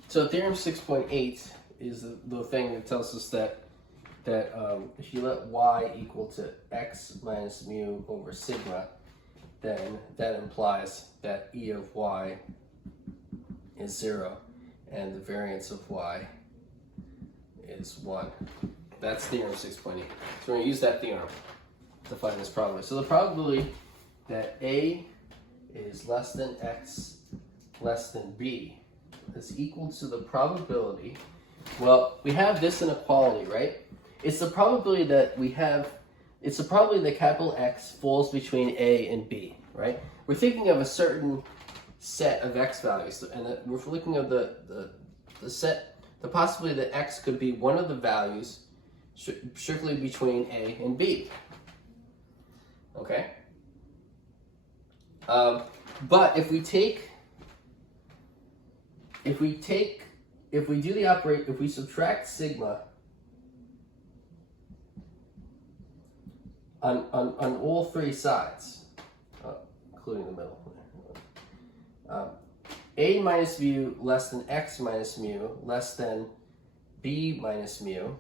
So theorem 6.8 is the thing that tells us that if you let y equal to x minus mu over sigma, then that implies that e of y is 0 and the variance of y is 1. That's theorem 6.8. So we're going to use that theorem to find this probability. So the probability that a is less than x less than b is equal to the probability, well, we have this inequality, right? It's the probability that we have, it's the probability that capital X falls between a and b, right? We're thinking of a certain set of x values, and we're looking at the set, the possibility that x could be one of the values strictly between a and b. Okay? But if we subtract sigma on all three sides, including the middle, a minus mu less than x minus mu less than b minus mu,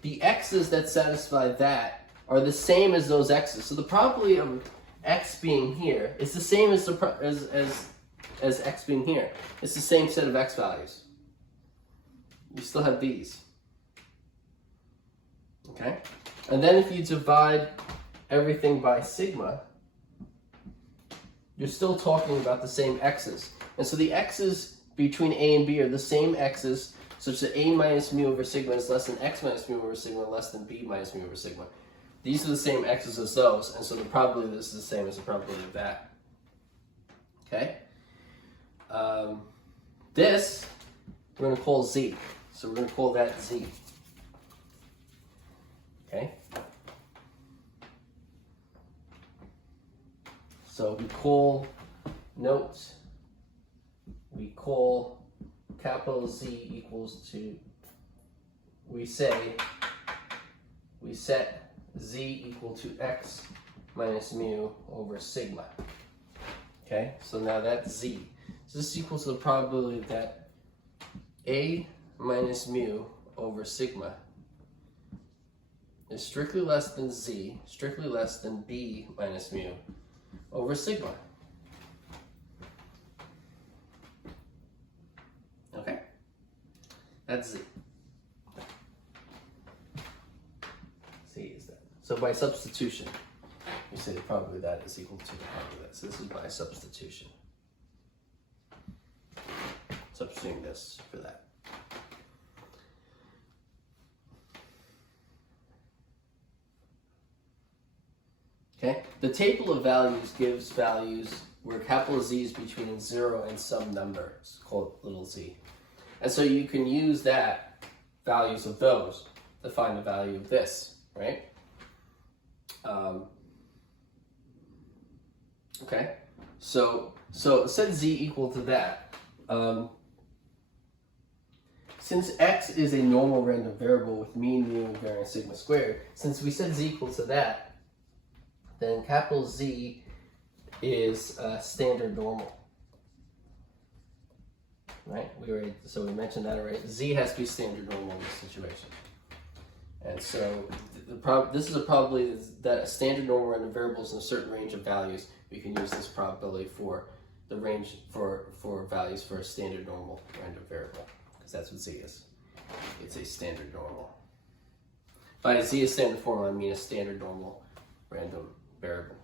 the x's that satisfy that are the same as those x's. So the probability of x being here is the same as as x being here. It's the same set of x values. You still have these. Okay? And then if you divide everything by sigma, you're still talking about the same x's. And so the x's between a and b are the same x's, such that a minus mu over sigma is less than x minus mu over sigma less than b minus mu over sigma. These are the same x's as those, and so the probability of this is the same as the probability of that. Okay? This, we're going to call z. So we're going to call that z. Okay? So we call capital Z equals to, we set z equal to x minus mu over sigma. Okay, so now that's z. So this equals to the probability that a minus mu over sigma is strictly less than z, strictly less than b minus mu over sigma. Okay, that's z. Z is that. So by substitution, we say the probability of that is equal to the probability of that. So this is by substitution. Substituting this for that. Okay, the table of values gives values where capital Z is between 0 and some number, it's called little z. And so you can use that, values of those, to find the value of this, right? Okay, so set z equal to that. Since x is a normal random variable with mean, mu, and variance sigma squared, since we set z equal to that, then capital Z is standard normal, right? So we mentioned that already. Z has to be standard normal in this situation, and so this is a probability that a standard normal random variable is in a certain range of values. We can use this probability for the range for values for a standard normal random variable, because that's what Z is. It's a standard normal. By Z is standard form, I mean a standard normal random variable.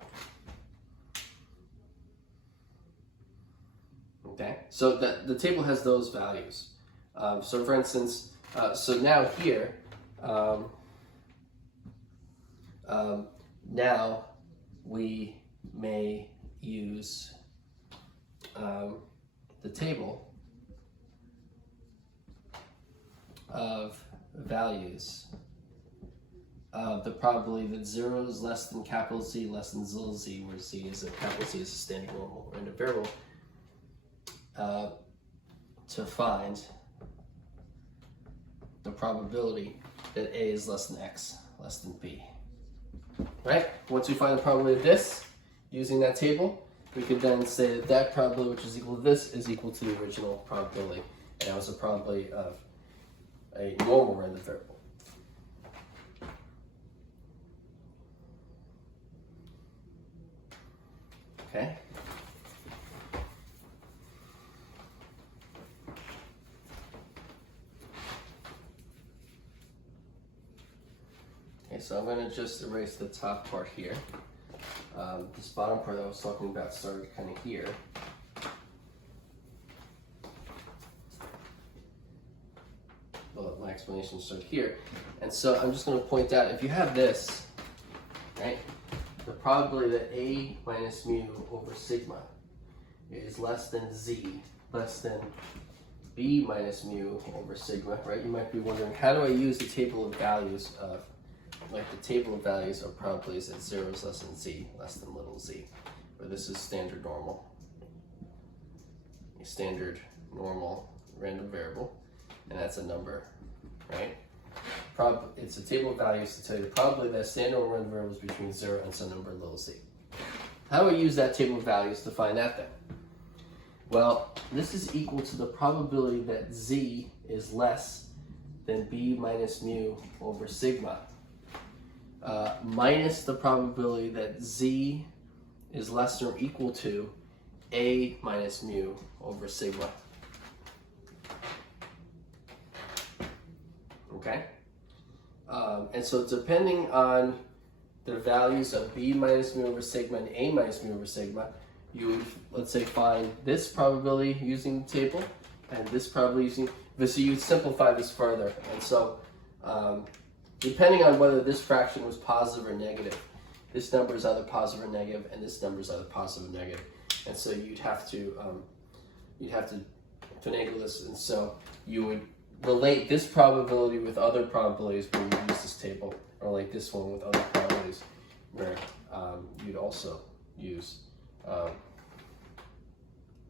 Okay, so the table has those values. So for instance, so now here, now we may use the table of values of the probability that 0 is less than capital Z less than little z, where z is capital Z is a standard normal random variable, to find the probability that a is less than x less than b. Right? Once we find the probability of this using that table, we could then say that that probability, which is equal to this, is equal to the original probability and that was the probability of a normal random variable. Okay. Okay, so I'm going to just erase the top part here. This bottom part that I was talking about started kind of here. Well, my explanation started here. And so I'm just going to point out, if you have this, right, the probability that A minus mu over sigma is less than Z, less than B minus mu over sigma, right? You might be wondering, how do I use the table of values of, like the table of values of probabilities that 0 is less than Z, less than little z, where this is standard normal. A standard normal random variable, and that's a number, right? It's a table of values to tell you the probability that standard random variable is between 0 and some number little z. How do I use that table of values to find that then? Well, this is equal to the probability that Z is less than B minus mu over sigma, minus the probability that Z is less than or equal to A minus mu over sigma. Okay? And so depending on the values of B minus mu over sigma and A minus mu over sigma, you would, let's say, find this probability using the table and this probability using this. So you'd simplify this further. And so depending on whether this fraction was positive or negative, this number is either positive or negative, and this number is either positive or negative. And so you'd have to finagle this. And so you would relate this probability with other probabilities when you use this table, or like this one with other probabilities where you'd also use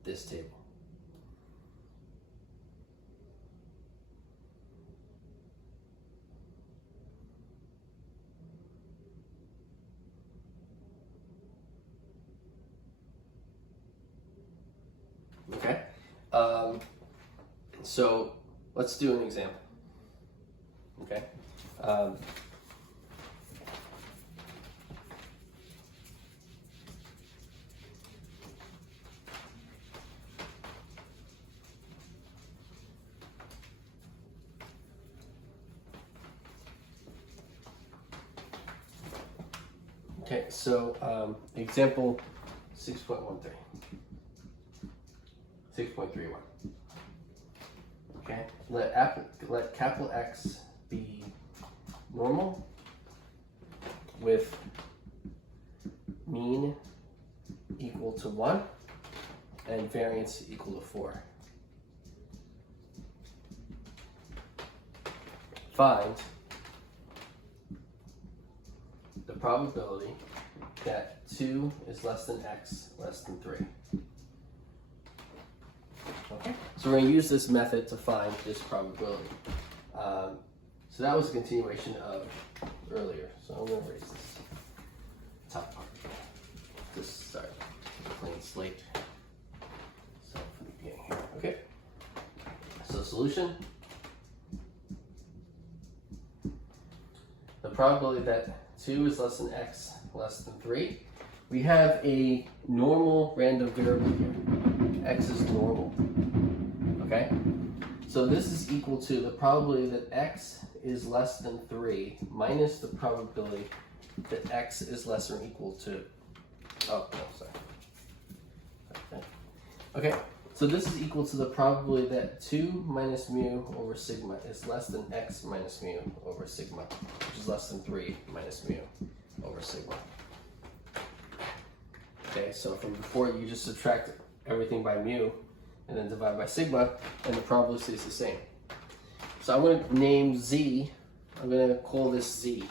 this table. Okay, so let's do an example. Okay. Okay, so example 6.13. 6.31. Okay, let capital X be normal with mean equal to 1 and variance equal to 4. Find the probability that 2 is less than X less than 3. Okay, so we're going to use this method to find this probability. So that was a continuation of earlier. So I'm going to erase this top part. Just start with a clean slate. So from the beginning here. Okay. So solution. The probability that 2 is less than X less than 3. We have a normal random variable here. X is normal. Okay? So this is equal to the probability that X is less than 3 minus the probability that X is less or equal to, oh, no, sorry. Okay, so this is equal to the probability that 2 minus mu over sigma is less than X minus mu over sigma, which is less than 3 minus mu over sigma. Okay, so from before, you just subtract everything by mu and then divide by sigma, and the probability stays the same. So I'm going to name Z, I'm going to call this Z.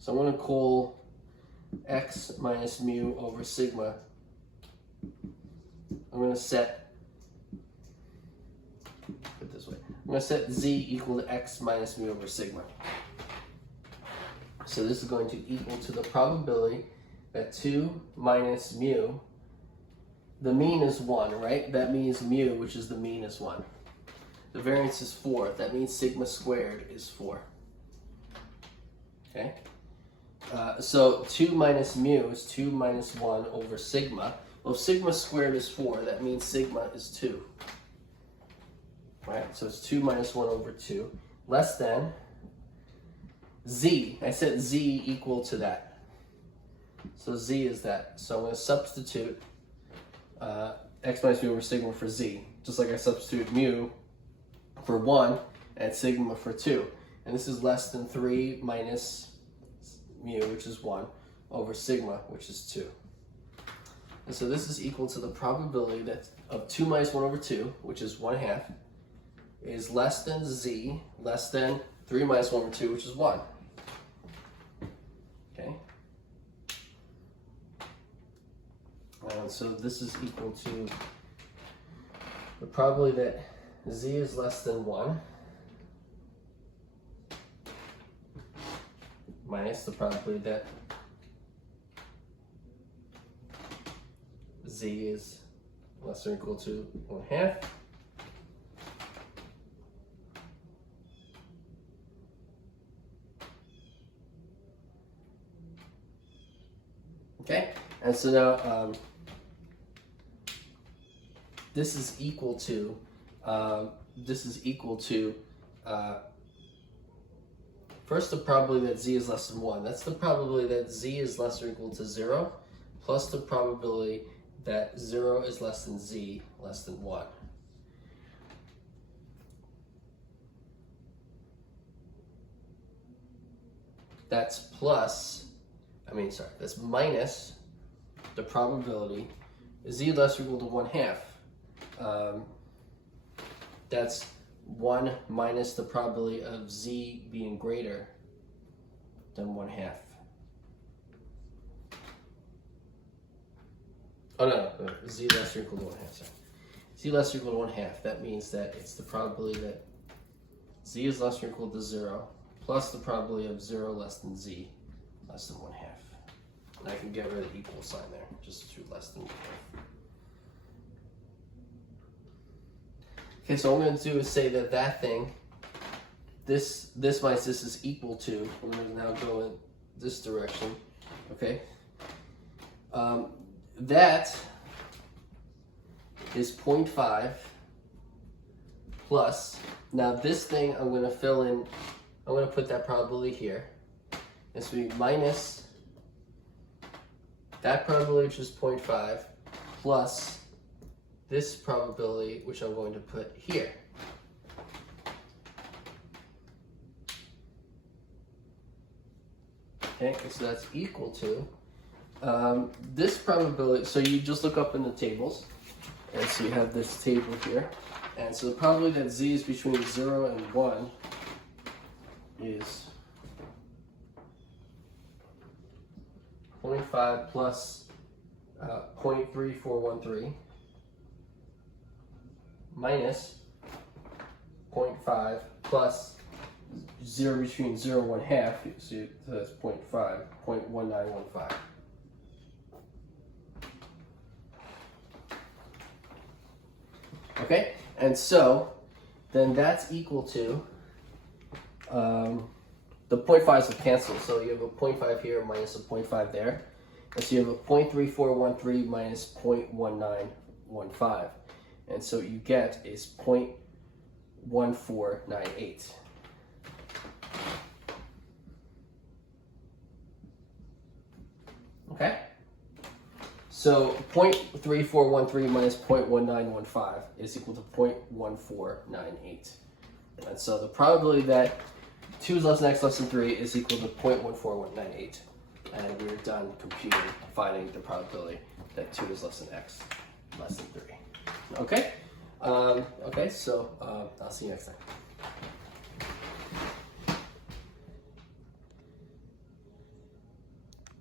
So I'm going to call X minus mu over sigma, I'm going to set, put it this way, I'm going to set Z equal to X minus mu over sigma. So this is going to equal to the probability that 2 minus mu, the mean is 1, right? That means mu, which is the mean, is 1. The variance is 4. That means sigma squared is 4. Okay? So 2 minus mu is 2 minus 1 over sigma. Well, if sigma squared is 4, that means sigma is 2. Right? So it's 2 minus 1 over 2. Less than z. I set z equal to that. So z is that. So I'm going to substitute x minus mu over sigma for z. Just like I substitute mu for 1 and sigma for 2. And this is less than 3 minus mu, which is 1, over sigma, which is 2. And so this is equal to the probability that of 2 minus 1 over 2, which is 1/2, is less than z, less than 3 minus 1 over 2, which is 1. Okay? And so this is equal to the probability that z is less than 1 minus the probability that z is less than or equal to 1/2. Okay, and so now this is equal to first the probability that z is less than 1. That's the probability that z is less or equal to 0, plus the probability that 0 is less than z less than 1. That's that's minus the probability z less or equal to 1/2. That's 1 minus the probability of z being greater than 1/2. Oh no, z less or equal to 1/2, sorry. Z less or equal to 1/2, that means that it's the probability that z is less or equal to 0, plus the probability of 0 less than z less than 1/2. And I can get rid of the equal sign there, just to less than 1/2. Okay, so what I'm going to do is say that thing, this minus this is equal to, I'm going to now go in this direction, okay? That is 0.5 plus, now this thing I'm going to fill in, I'm going to put that probability here. This will be minus that probability, which is 0.5, plus this probability, which I'm going to put here. Okay, so that's equal to this probability. So you just look up in the tables, and so you have this table here. And so the probability that z is between 0 and 1 is 0.5 plus 0.3413 minus 0.5 plus 0 between 0 and 1/2, so that's 0.5, 0.1915. Okay, and so then that's equal to the 0.5s will cancel, so you have a 0.5 here minus a 0.5 there, and so you have a 0.3413 minus 0.1915, and so what you get is 0.1498. Okay? So 0.3413 minus 0.1915 is equal to 0.1498. And so the probability that 2 is less than x less than 3 is equal to 0.14198. And we're done computing, finding the probability that 2 is less than x less than 3. Okay? So I'll see you next time.